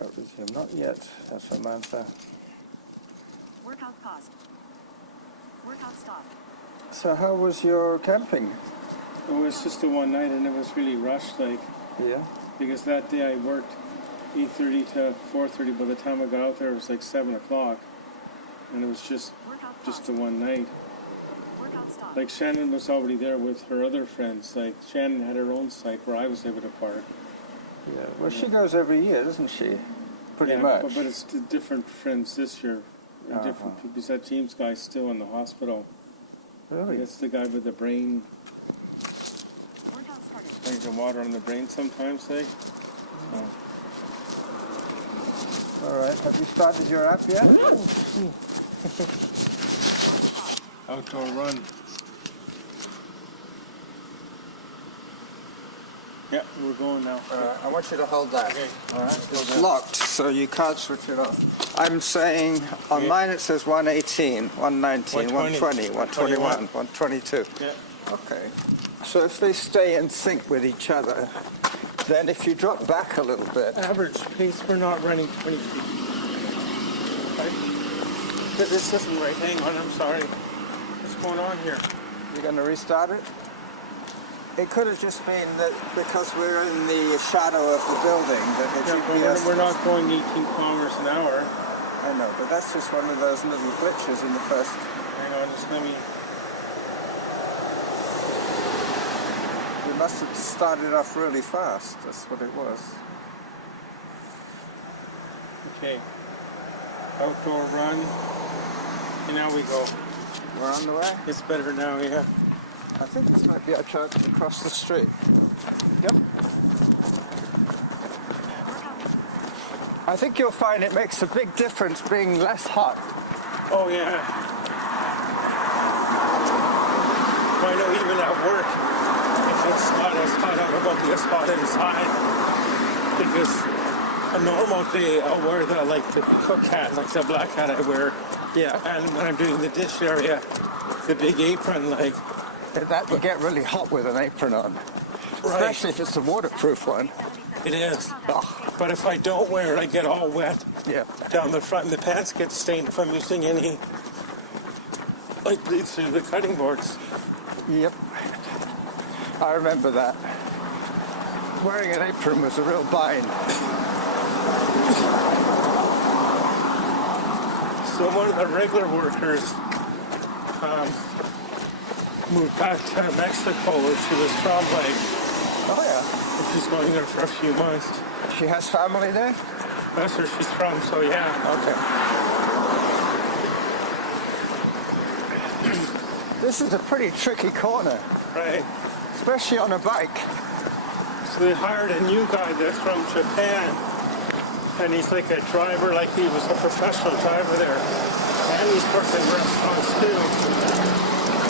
Workout resume. Not yet. That's Samantha. Workout paused. Workout stopped. So how was your camping? It was just a one night and it was really rushed, like, Yeah. because that day I worked 8:30 to 4:30. By the time I got out there, it was like 7 o'clock. And it was just a one night. Workout stopped. Like, Shannon was already there with her other friends. Like, Shannon had her own site where I was able to park. Yeah. Well, she goes every year, doesn't she? Pretty Yeah, much. But it's the different friends this year. Different people. Because that James guy's still in the hospital. Really? That's the guy with the brain. Workout started. Changing water on the brain sometimes, like. All right. Have you started your app yet? Outdoor run. Yeah, we're going now. I want you to hold that. Okay. All right. It's locked, so you can't switch it off. I'm saying on mine it says 118, 119, 120, 121, 122. Yeah. Okay. So if they stay in sync with each other, then if you drop back a little bit, Average pace, we're not running 20 feet. Right? But this isn't right. Hang on, I'm sorry. What's going on here? you're going to restart it. It could have just been that because we're in the shadow of the building that the GPS... We're not going 18 kilometers an hour. I know, but that's just one of those little glitches in the first... Hang on, just let me... We must have started off really fast. That's what it was. Okay. Outdoor run. And now we go. We're on the way? It's better now, yeah. I think this might be our chance to cross the street. Yep. I think you'll find it makes a big difference being less hot. Oh, yeah. I know even at work, if it's not as hot out, it won't be as hot inside. Because a normal day, I'll wear the cook hat, like the black hat I wear. Yeah. And when I'm doing the dish area, the big apron, like... That will get really hot with an apron on. Right. Especially if it's a waterproof one. It is. Oh, But if I don't wear it, I get all wet yeah. down the front, and the pants get stained if I'm using any, like, bleeds through the cutting boards. Yep. I remember that. Wearing an apron was a real bind. So one of the regular workers moved back to Mexico, where she was from, Oh, yeah. and she's going there for a few months. She has family there? That's where she's from, so yeah. Okay. This is a pretty tricky corner, Right. especially on a bike. So they hired a new guy that's from Japan, and he's like a driver, like he was a professional driver there. And he's worked in restaurants too.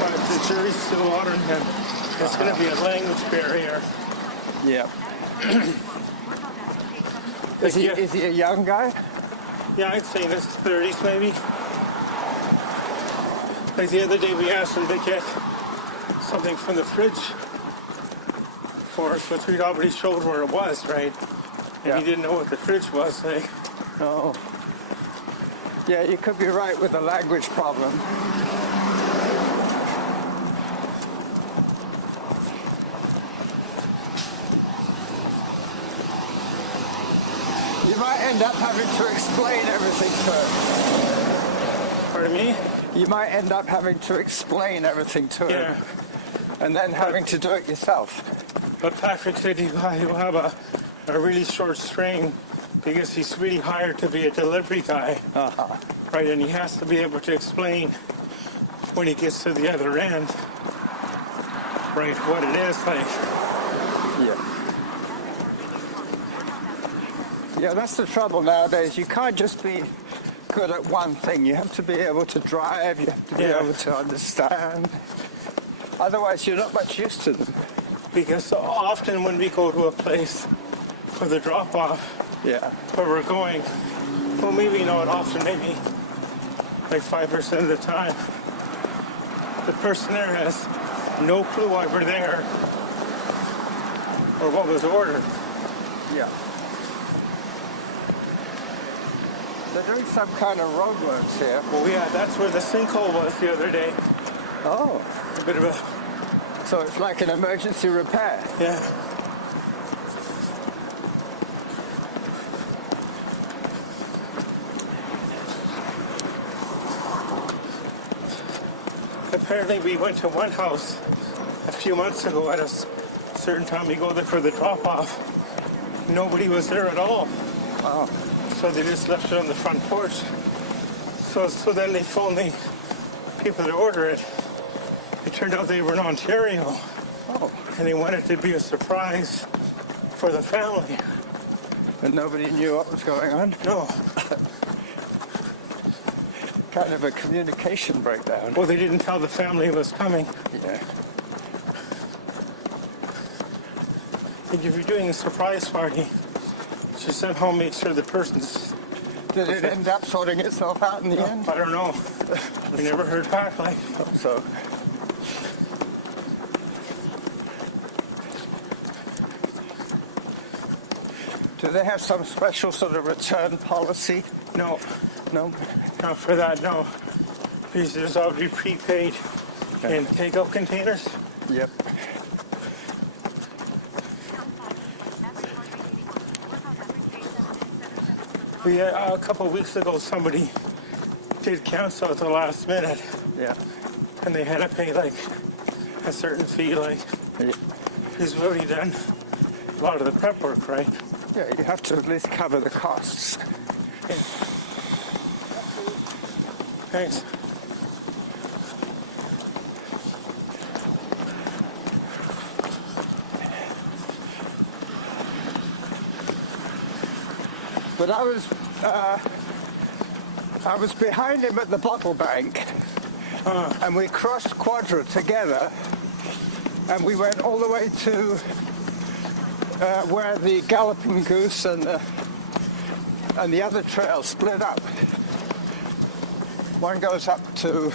But the jury's still on him. It's going to be a language barrier. Yeah. Is he a young guy? Yeah, I'd say in his 30s maybe. Like the other day we asked him to get something from the fridge for us, which we'd already showed where it was, right? And he didn't know what the fridge was. Like, Oh. Yeah, you could be right with the language problem. You might end up having to explain everything to him. pardon me? You might end up having to explain everything to Yeah. him. And then having to do it yourself. But Patrick said he'll have a really short string because he's really hired to be a delivery guy. Right, and he has to be able to explain when he gets to the other end, right, what it is like. Yeah. Yeah, that's the trouble nowadays. You can't just be good at one thing. You have to be able to drive. You have to be able to understand. Otherwise, you're not much use to them. Because often when we go to a place for the drop-off, Yeah. where we're going, well, maybe not often, maybe like 5% of the time, the person there has no clue why we're there or what was ordered. Yeah. They're doing some kind of roadworks here. Well, yeah, that's where the sinkhole was the other day. Oh, A bit of a, so it's like an emergency repair. yeah. Apparently we went to one house a few months ago at a certain time. We go there for the drop-off. Nobody was there at all. Oh, So they just left it on the front porch. So then they phoned the people that order it. It turned out they were in Ontario. oh, And they wanted to be a surprise for the family. and nobody knew what was going on. No. Kind of a communication breakdown. Well, they didn't tell the family it was coming. Yeah. If you're doing a surprise party, just at home, make sure the person's... Did it end up sorting itself out in the end? I don't know. We never heard back, like... So, do they have some special sort of return policy? No, No? not for that, no. Because there's already prepaid in takeout containers. Yep. A couple of weeks ago, somebody did cancel at the last minute, Yeah. and they had to pay like a certain fee. Like Yeah. he's already done a lot of the prep work, right? Yeah, you have to at least cover the costs. Thanks. But I was behind him at the bottle bank, and we crossed Quadra together, and we went all the way to where the Galloping Goose and the other trail split up. One goes up to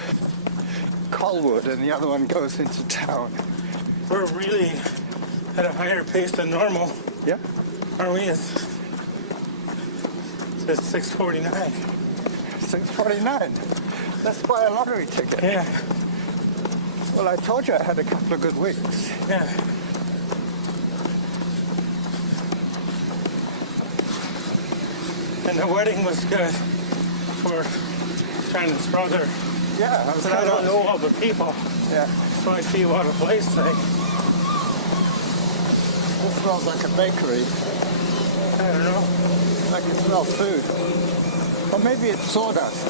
Colwood, and the other one goes into town. We're really at a higher pace than normal, Yeah. aren't we? It's 6:49. 6:49. Let's buy a lottery ticket. Yeah, Well, I told you I had a couple of good weeks. yeah. And the wedding was good for Shannon's brother. Yeah, I was But I don't know all the people, Yeah. so I see what a place like. It smells like a bakery. I don't know. Like it smells food. Or maybe it's sawdust.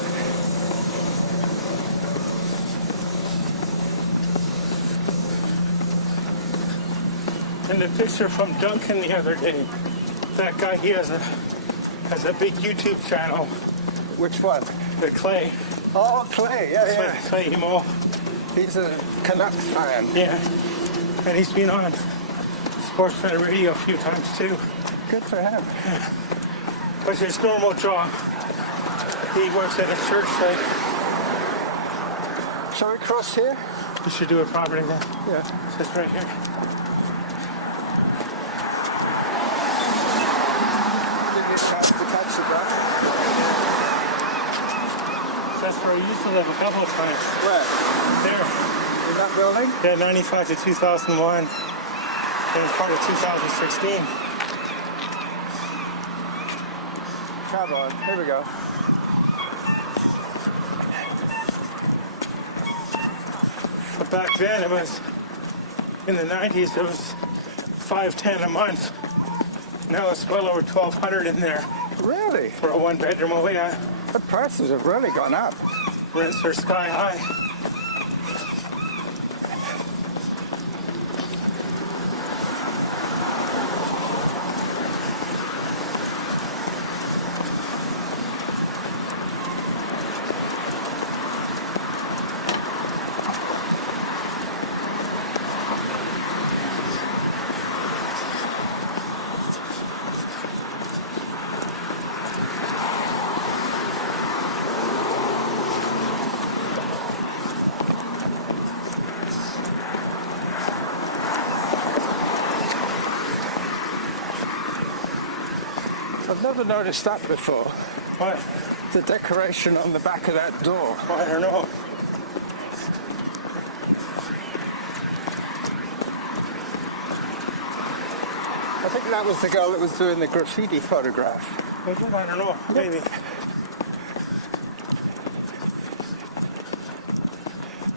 And the picture from Duncan the other day, that guy, he has a big YouTube channel, Which one? the Clay. Oh, Clay. Yeah. Clay Emo. He's a Canucks fan. Yeah. And he's been on Sportsnet Radio a few times too. Good for him. But his normal job, he works at a church site. Shall we cross here? You should do it properly then. Yeah. It's right here. Give you a chance to catch the breath. That's where I used to live a couple of times. Where? There. In that building? Yeah, 95 to 2001. And part of 2016. Come on. Here we go. But back then it was, in the 90s, it was $510 a month. Now it's well over $1,200 in there Really? for a one bedroom. Oh yeah, The prices have really gone up. rents are sky high. I've never noticed that before. What? the decoration on the back of that door? I don't know. I think that was the girl that was doing the graffiti photograph. Was it? I don't know. Maybe.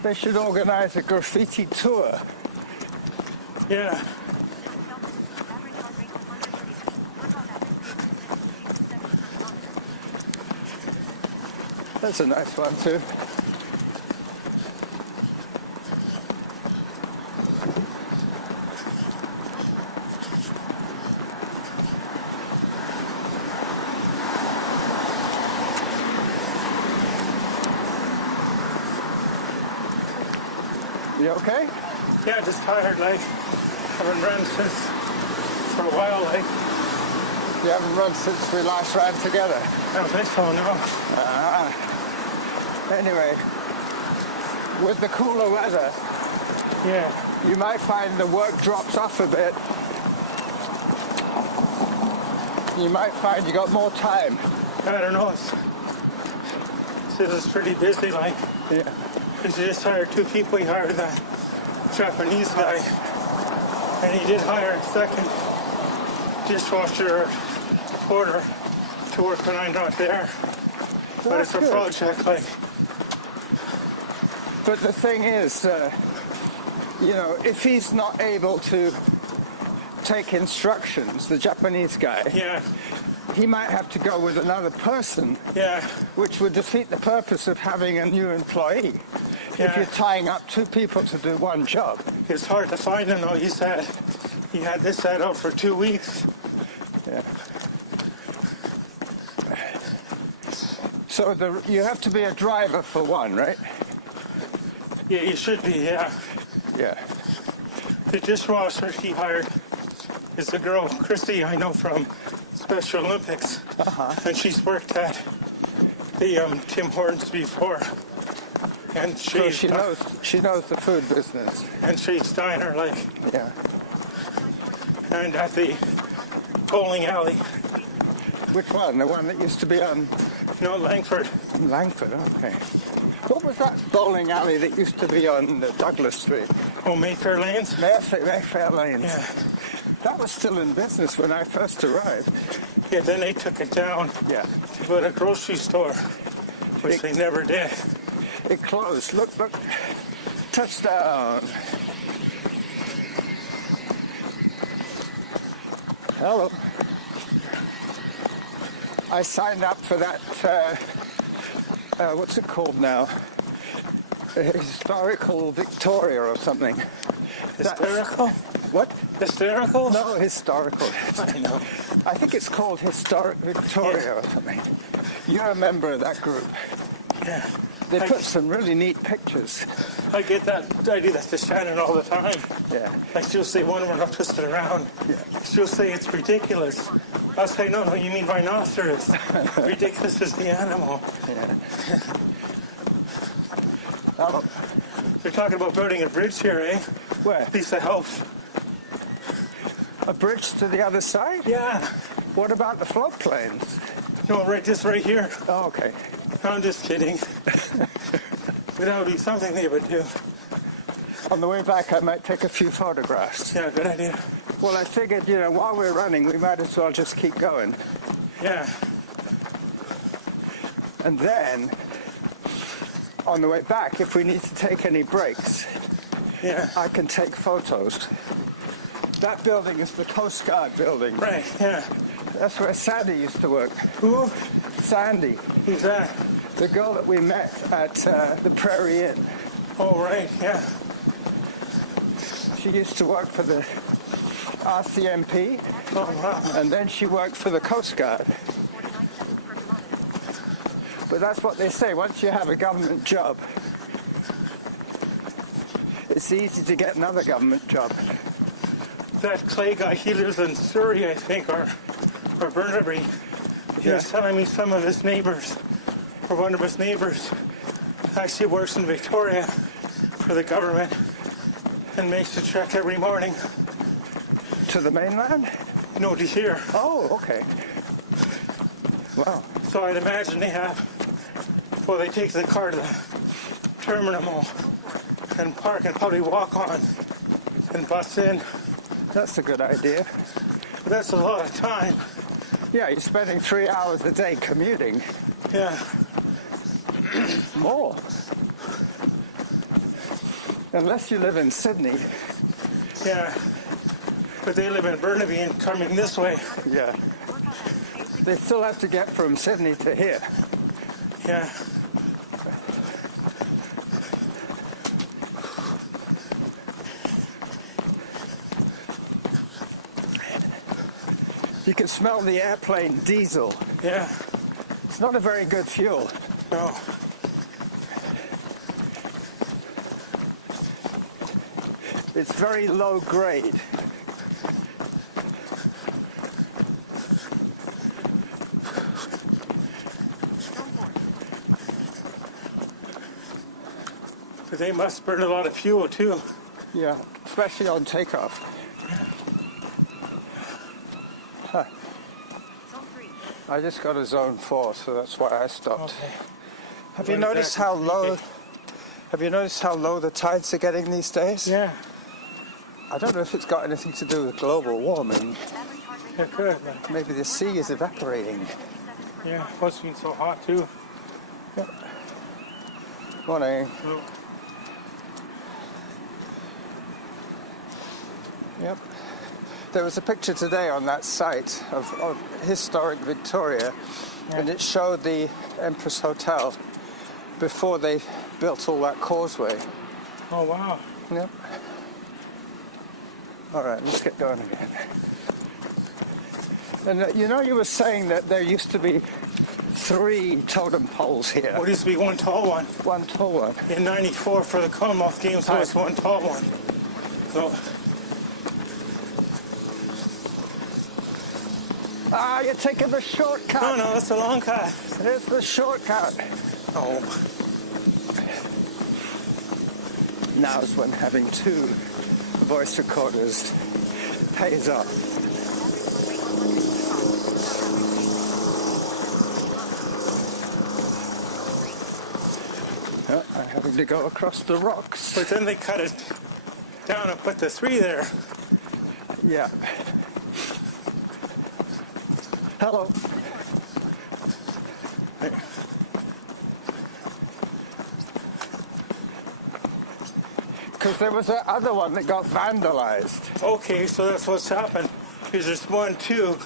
They should organize a graffiti tour. Yeah. Average heart rate 136. Workout average 70 per kilometer. That's a nice one too. You okay? Yeah, just tired, like. Haven't run since for a while, like. You haven't run since we last ran together. I don't think so, no. Anyway, with the cooler weather, Yeah. you might find the work drops off a bit. You might find you got more time. I don't know. This is pretty busy, like. Yeah. Because he just hired 2 people. He hired that Japanese guy. And he did hire a second dishwasher porter to work when I'm not there. But it's a good. project, like. But the thing is, you know, if he's not able to take instructions, the Japanese guy, Yeah, he might have to go with another person, yeah, which would defeat the purpose of having a new employee. If Yeah. you're tying up 2 people to do one job. it's hard to find him though. He said he had this set out for 2 weeks. Yeah. So you have to be a driver for one, right? Yeah, he should be, yeah. Yeah. The dishwasher he hired is a girl, Christy, I know from Special Olympics. And she's worked at the Tim Hortons before. And So she knows the food business. and Shade's Diner, like, Yeah. and at the bowling alley, Which one? The one that used to be on no, Langford. Langford, okay. What was that bowling alley that used to be on Douglas Street? Oh, Mayfair Lanes? Mayfair Lanes. Yeah. That was still in business when I first arrived. Yeah, then they took it down Yeah. to put a grocery store, which they never did. It closed. Look. Touchdown. Hello. I signed up for that, what's it called now? Historical Victoria or something. Hysterical? What? Hysterical? No, historical. I know. I think it's called Historic Victoria or something. You're a member of that group. Yeah. They put some really neat pictures. I get that. I do that to Shannon all the time. Yeah. Like she'll say, one, we're not twisted around. Yeah. She'll say it's ridiculous. I'll say, no, you mean rhinoceros. Ridiculous is the animal. Yeah. Oh, They're talking about building a bridge here, eh? where? Piece of house. A bridge to the other side? Yeah. What about the floodplains? No, just right here. Oh, okay. I'm just kidding. But that would be something they would do. On the way back, I might take a few photographs. Yeah, good idea. Well, I figured, while we're running, we might as well just keep going. Yeah. And then, on the way back, if we need to take any breaks, Yeah. I can take photos. That building is the Coast Guard building. Right, yeah. That's where Sandy used to work. Who? Sandy, Who's that? the girl that we met at the Prairie Inn. Oh, right, yeah. She used to work for the RCMP, Oh, wow. and then she worked for the Coast Guard. 49 cents per kilometer. But that's what they say, once you have a government job, it's easy to get another government job. That Clay guy, he lives in Surrey, I think, or Burnaby. He was telling me some of his neighbors, or one of his neighbors, actually works in Victoria for the government and makes a trek every morning. To the mainland? No, to here. Oh, okay. Wow. So I'd imagine they have, well, they take the car to the terminal and park and probably walk on and bus in. That's a good idea. But that's a lot of time. Yeah, you're spending 3 hours a day commuting. Yeah. More. Unless you live in Sydney. Yeah. But they live in Burnaby and coming this way. Yeah. They still have to get from Sydney to here. Yeah. You can smell the airplane diesel. Yeah. It's not a very good fuel. No. It's very low grade. But they must burn a lot of fuel too. Yeah, especially on takeoff. Huh. Zone 3. I just got a zone 4, so that's why I stopped. Okay. Have you When is noticed that? how low? Have you noticed how low the tides are getting these days? Yeah. I don't know if it's got anything to do with global warming. Average heart rate It could. But Maybe the sea is evaporating. yeah. Plus being so hot too. Morning. So, Yep. There was a picture today on that site of historic Victoria, and it showed the Empress Hotel before they built all that causeway. oh wow. Yep. All right, let's get going again. And you know, you were saying that there used to be 3 totem poles here. What used to be one tall one? One tall one. In '94 for the Commonwealth Games, there was one tall one. So Ah, you're taking the shortcut. no, that's a long cut. It's the shortcut. Oh. Now's when having 2 voice recorders pays off. I'm having to go across the rocks. But then they cut it down and put the 3 there. Yeah. Hello. Because there was that other one that got vandalized. Okay, so that's what's happened. Because there's 1, 2,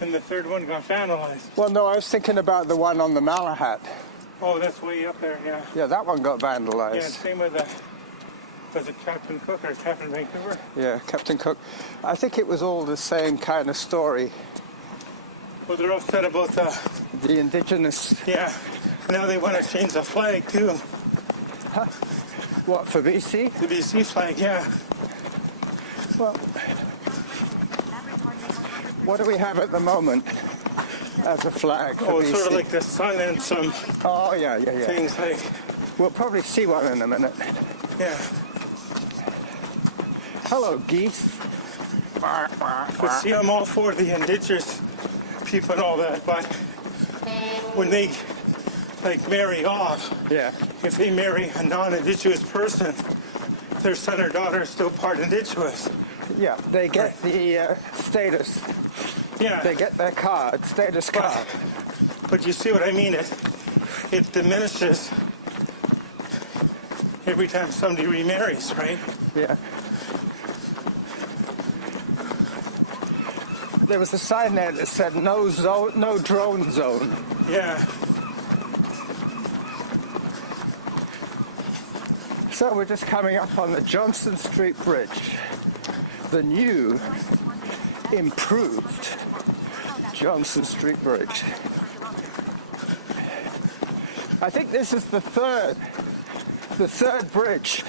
and the 3rd one got vandalized. Well, no, I was thinking about the one on the Malahat. Oh, that's way up there, yeah. Yeah, that one got Yeah, vandalized. same with the, was it Captain Cook or Captain Vancouver? Yeah, Captain Cook. I think it was all the same kind of story. Well, they're upset about the, The indigenous, yeah. Now they want to change the flag too. what, for BC? The BC flag, yeah. Well, Average heart rate 130. what do we have at the moment as a flag for Oh, it's BC? sort of like the sun and some Oh, yeah. things like, We'll probably see one in a minute. yeah. Hello, geese. But see, I'm all for the indigenous people and all that, but when they like marry off, Yeah. if they marry a non-indigenous person, their son or daughter is still part indigenous. Yeah, they get the status. Yeah. They get their card, status card. But you see what I mean? It diminishes every time somebody remarries, right? Yeah. There was a sign there that said no zone, no drone zone. Yeah. So we're just coming up on the Johnson Street Bridge, the new, improved Johnson Street Bridge. I think this is the third bridge.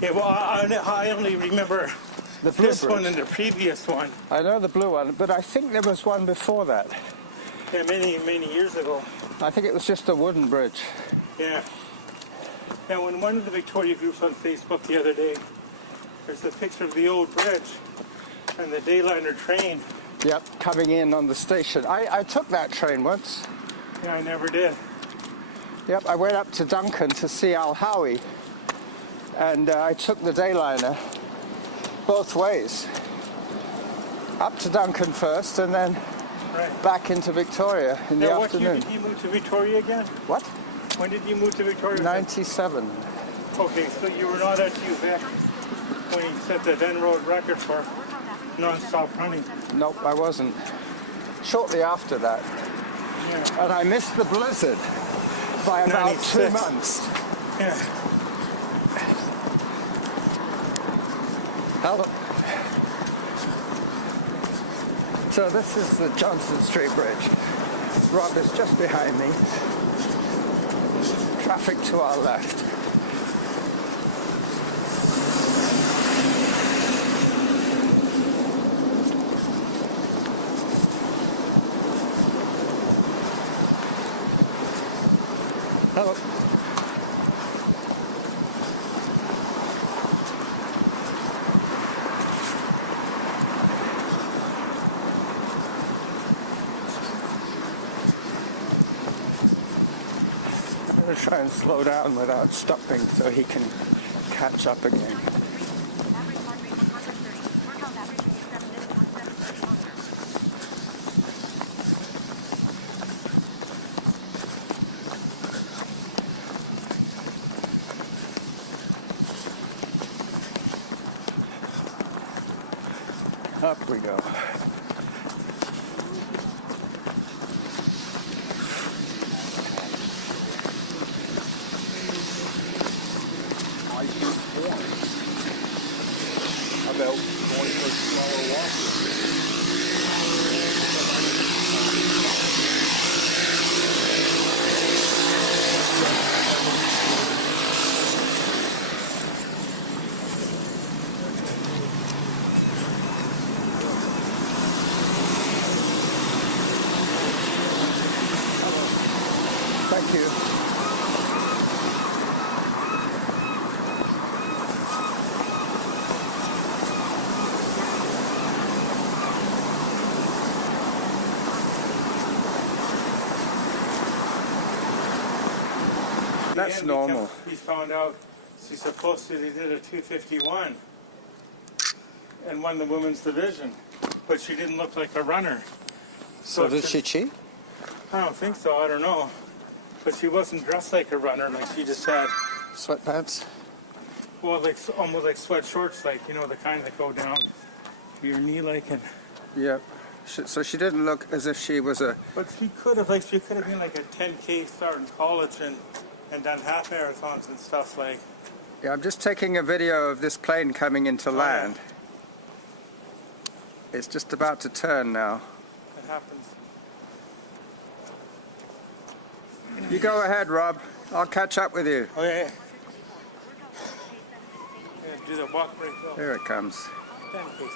Yeah, well, I only remember The blue this one bridge. and the previous one. I know the blue one, but I think there was one before that. Yeah, many, many years ago. I think it was just a wooden bridge. Yeah. Now, in one of the Victoria groups on Facebook the other day, there's a picture of the old bridge and the Dayliner train Yep, coming in on the station. I took that train once. Yeah, I never did. Yep, I went up to Duncan to see Al Howie, and I took the Dayliner both ways. Up to Duncan first, and then Right. back into Victoria in the Now, what year afternoon. did you move to Victoria again? What? When did you move to Victoria? 97. Okay, so you were not at UVic when you set the then road record for non-stop running. Nope, I wasn't. Shortly after that. Yeah. And I missed the blizzard by about 2 96. months. Yeah. Hello. So this is the Johnson Street Bridge. Rob is just behind me. Traffic to our left. Hello. I'm going to try and slow down without stopping so he can catch up again. Average heart rate 130. Workout average 87 minutes, 170 kilometers. Up we go. About going for a slower walk. Thank you. That's And normal. We found out she supposedly did a 251 and won the women's division, but she didn't look like a runner. So did she cheat? I don't think so. I don't know. But she wasn't dressed like a runner. Like she just had, Sweatpants? well, like almost like sweat shorts, like you know the kind that go down to your knee, like. And Yep. So she didn't look as if she was a... but she could have been like a 10K star in college and done half marathons and stuff like. Yeah, I'm just taking a video of this plane coming into yeah. land. It's just about to turn now. It happens. You go ahead, Rob. I'll catch up with you. Okay. Yeah, do the walk break though. Here it comes. 10K.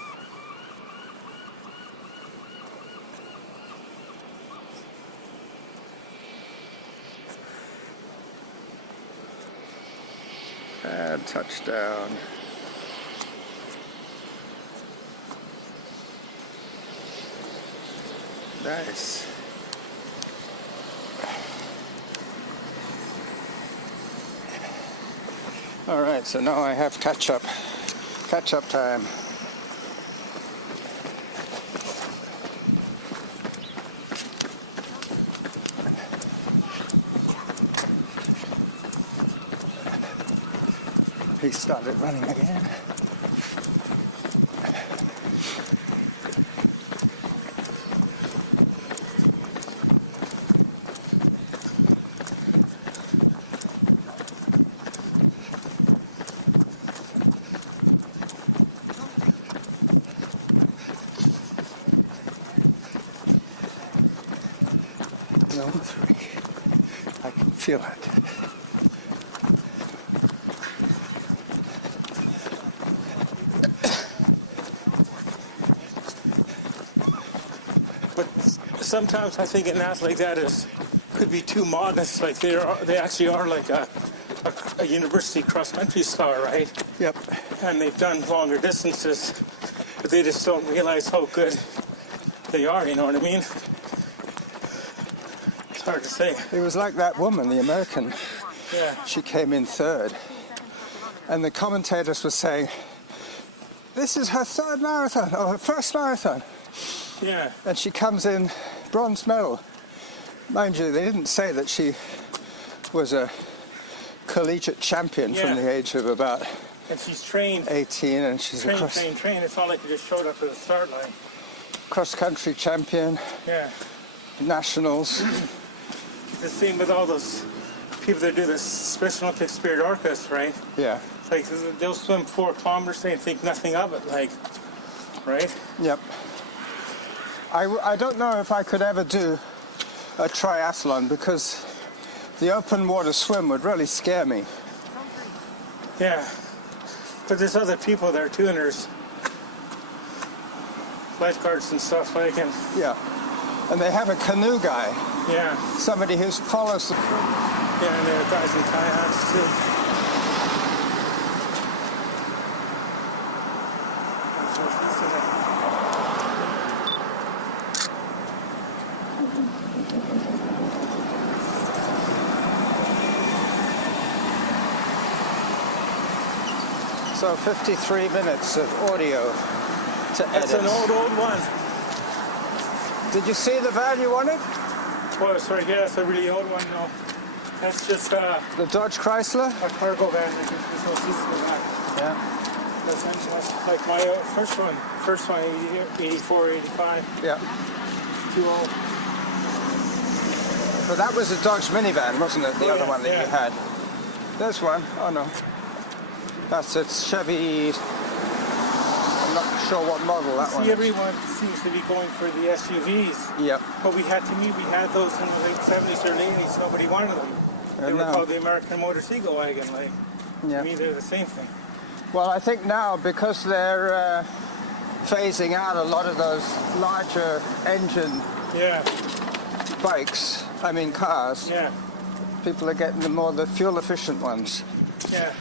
And touchdown. Nice. All right, so now I have catch up time. He started running again. Zone 3. I can feel it. But sometimes I think an athlete like that could be too modest. Like they actually are like a university cross country star, right? Yep. And they've done longer distances, but they just don't realize how good they are, you know what I mean? It's hard to say. It was like that woman, the American. Yeah. She came in third. And the commentators were saying, this is her third marathon, or her first marathon. Yeah. And she comes in bronze medal. Mind you, they didn't say that she was a collegiate champion from Yeah. the age of about And she's trained. 18, and she's a Trained. It's not like you just showed up at the start line. cross-country champion, Yeah. nationals. The same with all those people that do this Special Olympic Spirit Orcas, right? Yeah, It's like they'll swim 4 kilometers and think nothing of it, like, right? yep. I don't know if I could ever do a triathlon because the open water swim would really scare me. Yeah. But there's other people there too, and there's lifeguards and stuff like, and Yeah. And they have a canoe guy, yeah. somebody who follows the... Yeah, and there are guys in kayaks too. So 53 minutes of audio to edit. That's an old one. Did you see the van you wanted? Oh, sorry, yeah, that's a really old one, no. That's just The Dodge Chrysler? a cargo van. There's no seats in the back. Yeah. That's like my first one. First one, 84, 85, Yeah. 20. But that was a Dodge minivan, wasn't it? The Yeah, other one that yeah. you had. There's one. Oh no. That's a Chevy. I'm not sure what model that one See, is. everyone seems to be going for the SUVs. Yep. But we had those in the late 70s or 80s. Nobody wanted them. They were no. called the American Motor Seagull Wagon. Like, Yeah. to me, they're the same thing. Well, I think now because they're phasing out a lot of those larger engine Yeah, bikes, I mean cars, yeah, people are getting the fuel efficient ones. yeah.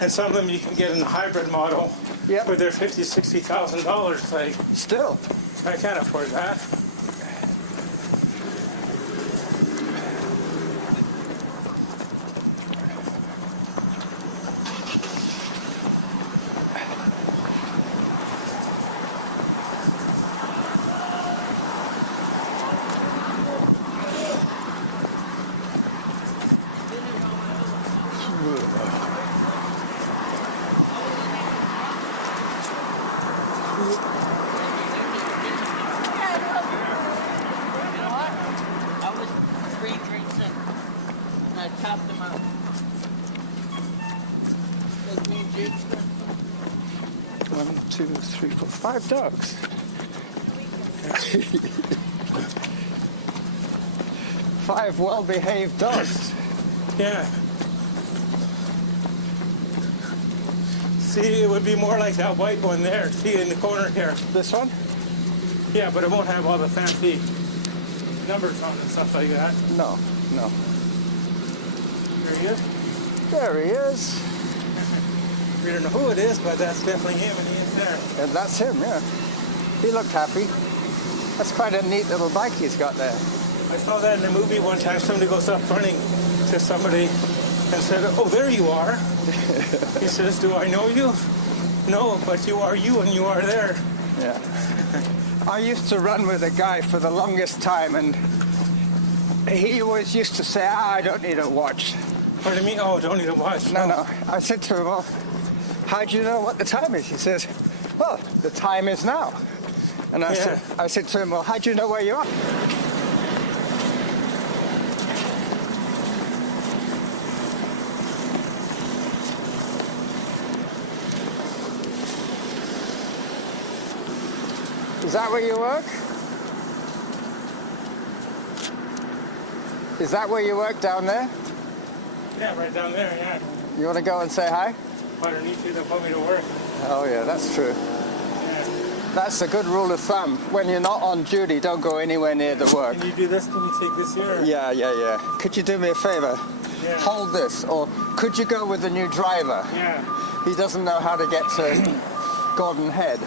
And some of them you can get in the hybrid model. Yep. Where they're $50,000, $60,000. Like, Still. I can't afford that. I was 3 drinks in, and I topped them out. Like me and James did. 1, 2, 3, 4, 5 dogs. 5 well-behaved dogs. Yeah. See, it would be more like that white one there. See, in the corner here. This one? Yeah, but it won't have all the fancy numbers on it and stuff like that. No, no. There he is. There he is. We don't know who it is, but that's definitely him, and he is there. And that's him, yeah. He looked happy. That's quite a neat little bike he's got there. I saw that in a movie one time. Somebody goes up running to somebody and said, "Oh, there you are." He says, "Do I know you?" "No, but you are you, and you are there." Yeah. I used to run with a guy for the longest time, and he always used to say, I don't need a watch. Pardon me? Oh, don't need a watch. No. I said to him, well, how do you know what the time is? He says, well, the time is now. And I said to him, well, how do you know where you are? Is that where you work? Is that where you work down there? Yeah, right down there, yeah. You want to go and say hi? Underneath you, they'll put me to work. Oh yeah, that's true. Yeah. That's a good rule of thumb. When you're not on duty, don't go anywhere near the work. Can you do this? Can you take this here? Yeah. Could you do me a favor? Yeah. Hold this, or could you go with the new driver? Yeah. He doesn't know how to get to Gordon Head.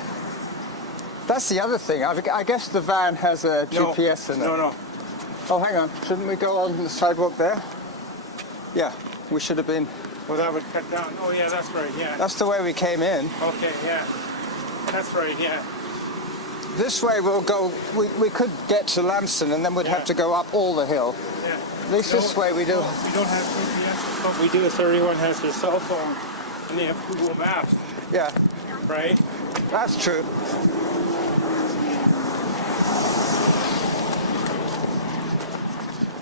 That's the other thing. I guess the van has a No, GPS in it. No. Oh, hang on. Shouldn't we go on the sidewalk there? Yeah, we should have been. Well, that would cut down. Oh, yeah, that's right, yeah. That's the way we came in. Okay, yeah. That's right, yeah. This way we'll go. We could get to Lamson and then we'd have to go up all the hill. Yeah. At least this way we do. Well, we don't have GPS. What we do is everyone has their cell phone and they have Google Maps, Yeah, right? that's true.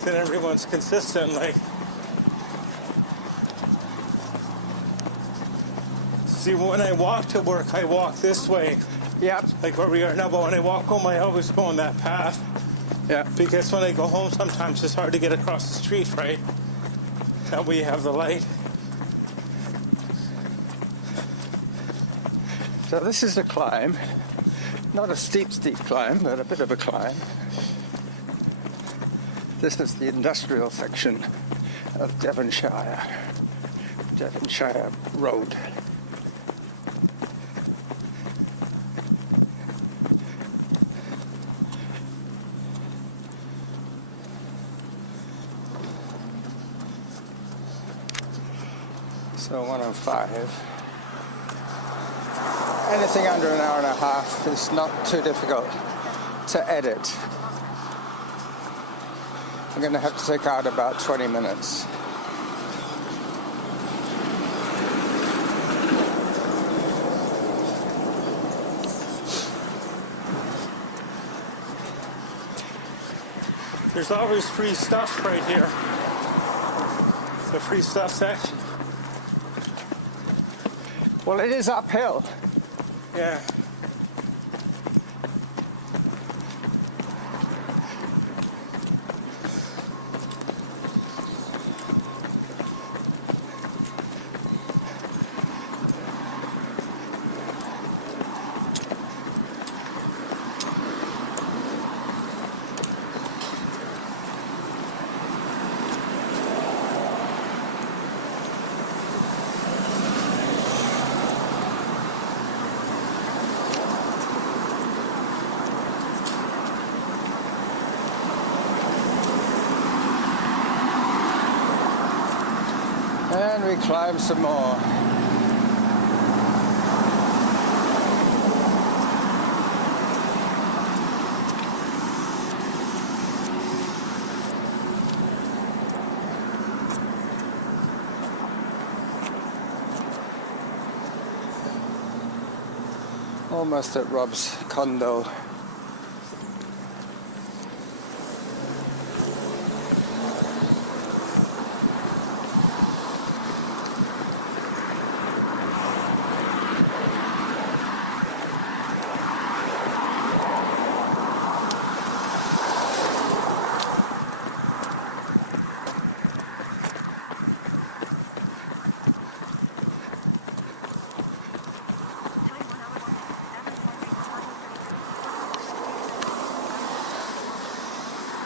Then everyone's consistent, like. See, when I walk to work, I walk this way, Yeah, like where we are now, but when I walk home, I always go on that path. yeah. Because when I go home, sometimes it's hard to get across the street, right? That way you have the light. So this is a climb. Not a steep climb, but a bit of a climb. This is the industrial section of Devonshire Road. So 105. Anything under an hour and a half is not too difficult to edit. I'm going to have to take out about 20 minutes. There's always free stuff right here. The free stuff section. Well, it is uphill. Yeah. And we climb some more. Almost at Rob's condo.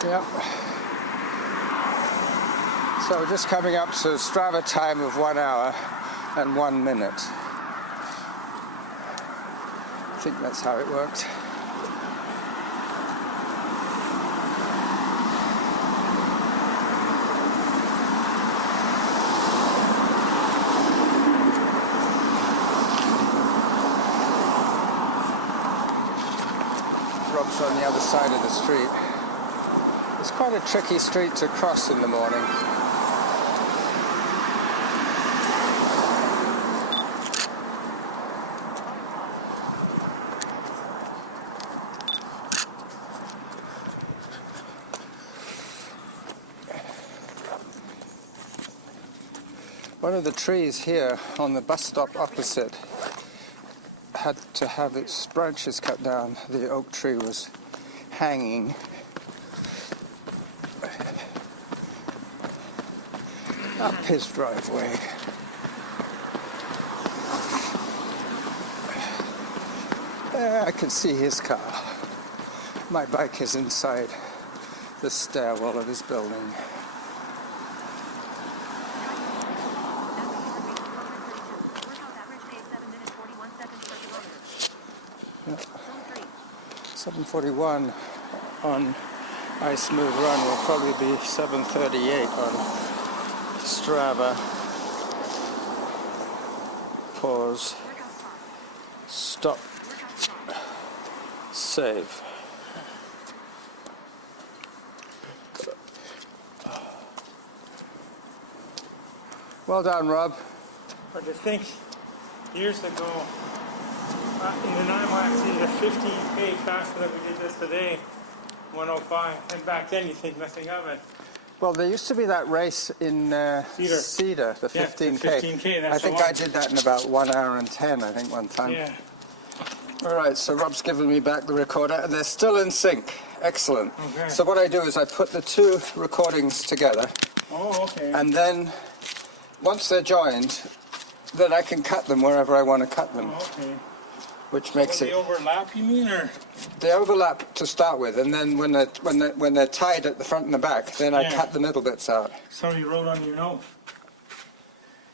Yep. So just coming up to Strava time of 1 hour and 1 minute. I think that's how it worked. Rob's on the other side of the street. It's quite a tricky street to cross in the morning. One of the trees here on the bus stop opposite had to have its branches cut down. The oak tree was hanging. Up his driveway. There I can see his car. My bike is inside the stairwell of his building. 7:41 on Ice Smooth Run will probably be 7:38 on Strava. Pause. Stop. Save. Well done, Rob. I just think years ago, in the 9 miles, we did a 15K faster than we did this today, 105. And back then, you think nothing of it. Well, there used to be that race in Cedar, the 15K. Yeah, the 15K, that's I think the I one. did that in about 1 hour and 10, I think, one time. Yeah. All right, so Rob's given me back the recorder, and they're still in sync. Excellent. Okay. So what I do is I put the two recordings together, Oh, okay. and then once they're joined, then I can cut them wherever I want to cut them, Oh, okay. which makes Will it... they overlap, you mean, or? They overlap to start with, and then when they're tied at the front and the back, then I Yeah. cut the middle bits out. Somebody wrote on your note.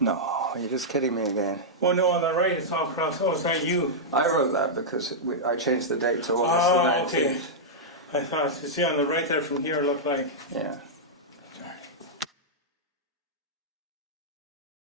No, you're just kidding me again. Oh, no, on the right, it's all crossed. Oh, is that you? I wrote that because I changed the date to August Oh, the 19th. okay. I thought, you see on the right there from here, it looked like. Yeah.